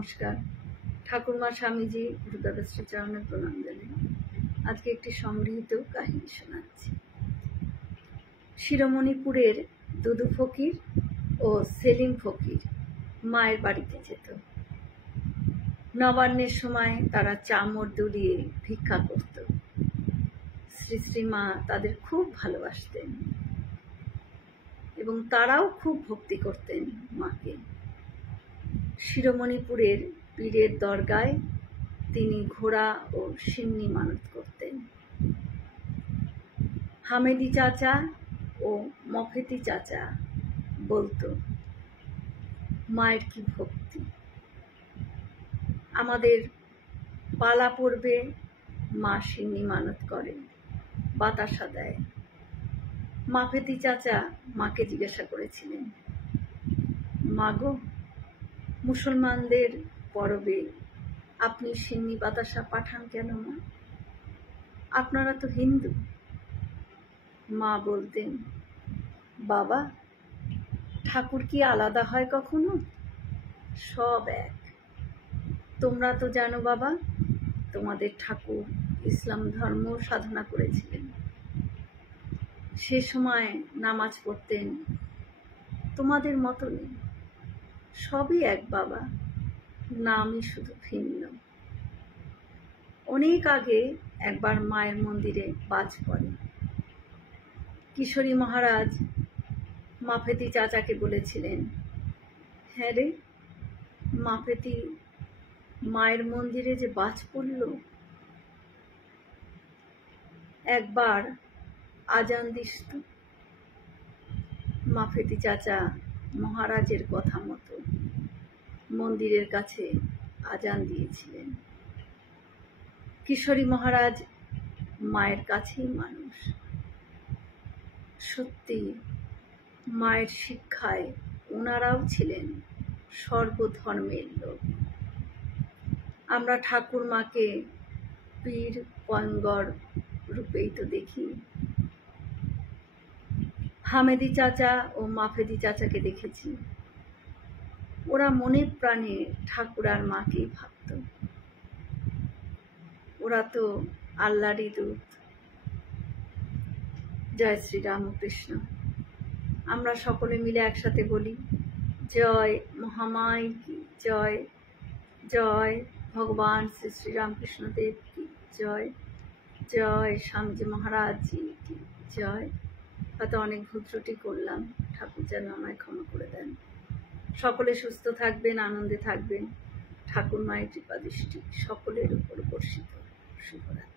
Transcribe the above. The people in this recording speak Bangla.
নমস্কার। ঠাকুরমা স্বামীজি গুরুদাদা শ্রীচরণের প্রণাম জানাই। আজকে একটি সংগৃহীত কাহিনী শোনাচ্ছি। শিরোমণিপুরের দুদু ফকির ও সেলিম ফকির মায়ের বাড়িতে যেত। নবান্নের সময় তারা চামড় দুলিয়ে ভিক্ষা করত। শ্রী শ্রীমা তাদের খুব ভালোবাসতেন এবং তারাও খুব ভক্তি করতেন মাকে। শিরোমণিপুরের পীরের দরগায় তিনি ঘোড়া ও সিন্নি মানত করতেন। হামেদি চাচা ও মফেতি চাচা বলতো, মায়ের কি ভক্তি, আমাদের পালা পড়বে মা সিন্নি মানত করে, বাতাসা দেয়। মাফেতি চাচা মাকে জিজ্ঞাসা করেছিলেন, মাগো, মুসলমানদের পরবে আপনি সিন্নি বাতাসা পাঠান কেন মা? আপনারা তো হিন্দু। মা বলতেন, বাবা, ঠাকুর কি আলাদা হয় কখনো? সব এক। তোমরা তো জানো বাবা, তোমাদের ঠাকুর ইসলাম ধর্ম সাধনা করেছিলেন, সে সময় নামাজ পড়তেন, তোমাদের মতনই। সবই এক বাবা, নামই শুধু ভিন্ন। অনেক আগে একবার মায়ের মন্দিরে বাজ পড়ে। কিশোরী মহারাজ মাফেতি চাচাকে বলেছিলেন, হ্যাঁ রে মাফেতি, মায়ের মন্দিরে যে বাজ পড়ল, একবার আজান দিস তো। মাফেতি চাচা মহারাজের কথা মতো মন্দিরের কাছে আজান দিয়েছিলেন। কিশোরী মহারাজ মায়ের কাছেই মানুষ। সত্যি মায়ের শিক্ষায় ওনারাও ছিলেন সর্বধর্মের লোক। আমরা ঠাকুর মাকে পীর পয়গম্বর রূপেই তো দেখি। হামেদি চাচা ও মাফেদি চাচাকে দেখেছি, ওরা মনে প্রাণে ঠাকুর আর মাকেই ভাবত। ওরা তো আল্লাহরই দূত। জয় শ্রী রামকৃষ্ণ। আমরা সকলে মিলে একসাথে বলি, জয় মহামাই কি জয়, জয় ভগবান শ্রী শ্রী রামকৃষ্ণ দেব কি জয়, জয় স্বামীজি মহারাজ জি কি জয়। হয়তো অনেক ভুল ত্রুটি করলাম, ঠাকুর যেন আমায় ক্ষমা করে দেন। সকলে সুস্থ থাকবেন, আনন্দে থাকবেন। ঠাকুর মায়ের কৃপা দৃষ্টি সকলের উপর বর্ষিত। শুভরাত্রি।